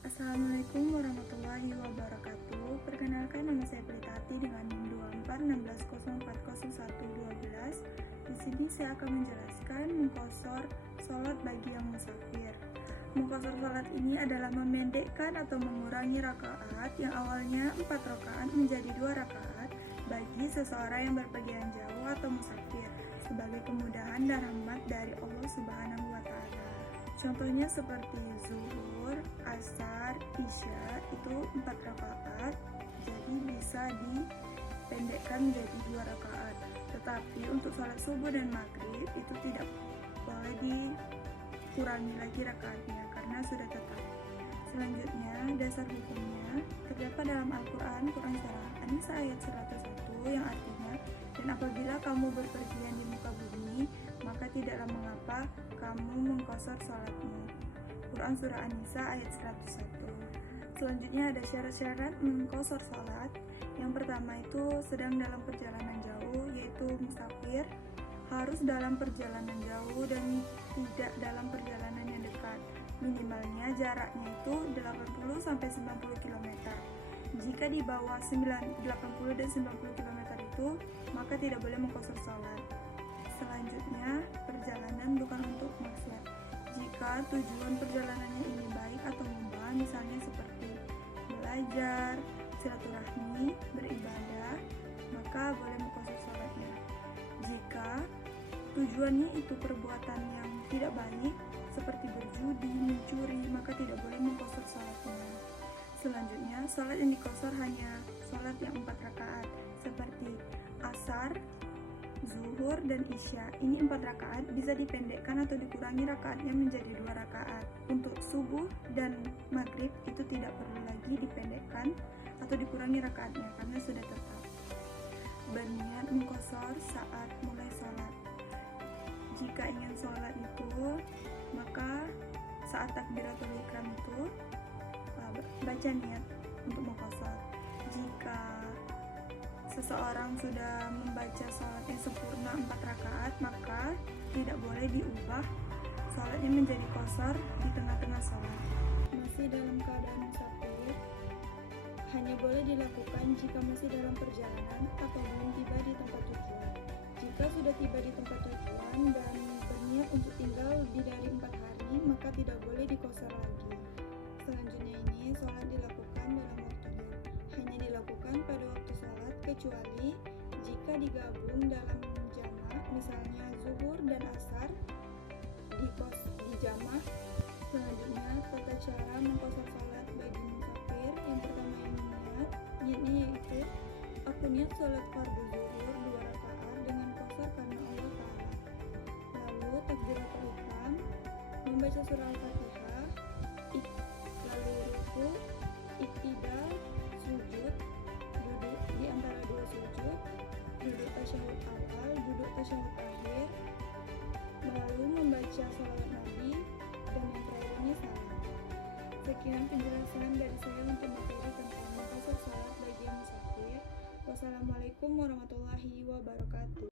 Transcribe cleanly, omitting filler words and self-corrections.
Assalamualaikum warahmatullahi wabarakatuh. Perkenalkan, nama saya Pelitati dengan NIM 2416040112. Di sini saya akan menjelaskan mengqashar sholat bagi yang musafir. Mengqashar sholat ini adalah memendekkan atau mengurangi rakaat yang awalnya 4 rakaat menjadi 2 rakaat bagi seseorang yang berpergian jauh atau musafir sebagai kemudahan dan rahmat dari Allah Subhanahu wa Ta'ala. Contohnya seperti zuhur, asar, isya itu 4 rakaat, jadi bisa dipendekkan menjadi 2 rakaat. Tetapi untuk sholat subuh dan maghrib itu tidak boleh dikurangi lagi rakaatnya karena sudah tetap. Selanjutnya, dasar hukumnya terdapat dalam Al-Quran, Quran Surah An-Nisa ayat 101 yang artinya, dan apabila kamu berpergian di muka bumi, maka tidaklah mengapa kamu mengqashar sholatmu. Quran Surah An-Nisa ayat 101. Selanjutnya ada syarat-syarat mengqashar sholat. Yang pertama itu sedang dalam perjalanan jauh, yaitu musafir harus dalam perjalanan jauh dan tidak dalam perjalanan yang dekat. Minimalnya jaraknya itu 80-90 km. Jika di bawah 80 dan 90 km itu, maka tidak boleh mengqashar sholat. Selanjutnya, perjalanan bukan untuk maksiat. Jika tujuan perjalanannya ini baik atau mubah, misalnya seperti belajar, silaturahmi, beribadah, maka boleh mengqashar sholatnya. Jika tujuannya itu perbuatan yang tidak baik, seperti berjudi, mencuri, maka tidak boleh mengqashar sholatnya. Selanjutnya, sholat yang diqashar hanya sholat yang 4 rakaat, seperti asar, zuhur, dan isya. Ini 4 rakaat bisa dipendekkan atau dikurangi rakaatnya menjadi 2 rakaat. Untuk subuh dan maghrib itu tidak perlu lagi dipendekkan atau dikurangi rakaatnya karena sudah tetap. Berniat mengqashar saat mulai sholat. Jika ingin sholat itu, maka saat takbiratul ihram itu baca niat untuk mengqashar. Jika seseorang sudah membaca sholat yang sempurna 4 rakaat, maka tidak boleh diubah sholatnya menjadi qashar di tengah-tengah sholat. Masih dalam keadaan musafir, hanya boleh dilakukan jika masih dalam perjalanan atau belum tiba di tempat tujuan. Jika sudah tiba di tempat tujuan dan berniat untuk tinggal lebih dari 4 hari, maka tidak boleh diqashar lagi. Selanjutnya ini, sholat dilakukan dalam waktunya. Hanya dilakukan pada waktu sholat, kecuali jika digabung dalam jamak, misalnya zuhur dan asar di jamak. Selanjutnya, tata cara mengqashar sholat bagi musafir. Yang pertama ini niatnya yaitu aku niat sholat fardu zuhur 2 rakaat dengan qashar karena Allah Ta'ala. Lalu takbiratul ihram, membaca surah Al-Fatihah, lalu ruku, iktidal, sujud, duduk di antara 2 sujud, duduk tasyahud awal, duduk tasyahud akhir, lalu membaca shalawat Nabi, dan yang terakhir ini salam. Sekian penjelasan dari saya untuk materi tentang mengqashar sholat bagi yang musafir. Wassalamualaikum warahmatullahi wabarakatuh.